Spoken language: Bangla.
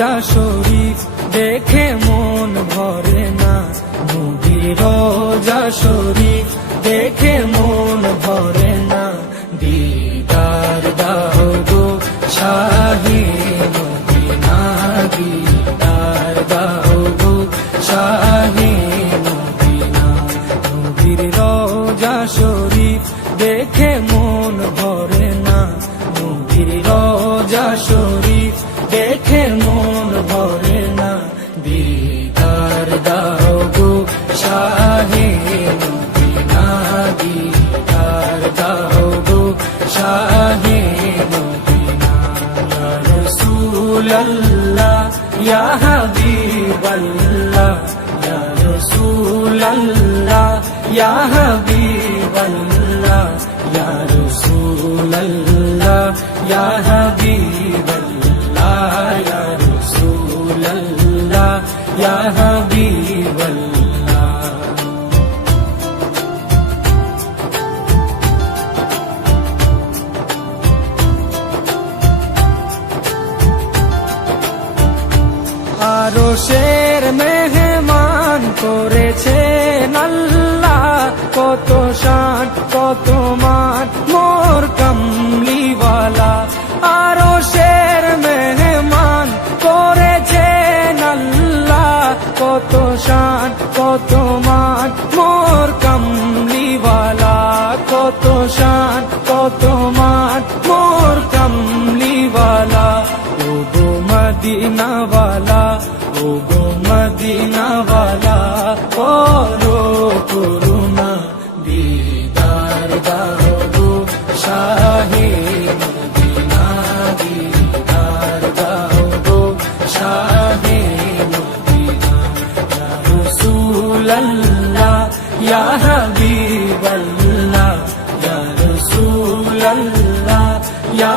রোজা শরীফ দেখে মন ভরে না, নবীর রোজা শরীফ দেখে মন ভরে না। দিদার দাও গো শাহে মদিনা, দিদার দাও গো শাহে মদিনা। নবীর রোজা শরীফ দেখে মন ভরে না, নবীর রোজা শরীফ দেখে মন ভরে না। দিদার দাও গো শাহে মদিনা, দিদার দাও গো শাহে মদিনা। ইয়া রাসূলুল্লাহ ইয়া হাবিবাল্লাহ, ইয়া রাসূলুল্লাহ ইয়া হাবিবাল্লাহ, ইয়া রাসূলুল্লাহ ইয়া হাবিবাল্লাহ, ইয়া রাসূলুল্লাহ ইয়া হাবিবাল্লাহ। আরশের মেহমান করেছেন আল্লাহ, কত শান কত মান মোর কামলিওয়ালা। আরশের মেহমান করেছেন আল্লাহ, কত শান কত মান মোর কামলিওয়ালা, কত শান কত মান মোর কামলিওয়ালা। ও গো মদিনাওয়ালা, ও গো মদিনাওয়ালা, করো করুণা, দিদার দাও গো শাহে মদিনা, দিদার দাও গো শাহে মদিনা। ইয়া রাসূলুল্লাহ ইয়া হাবিবাল্লাহ, ইয়া রাসূলুল্লাহ ইয়া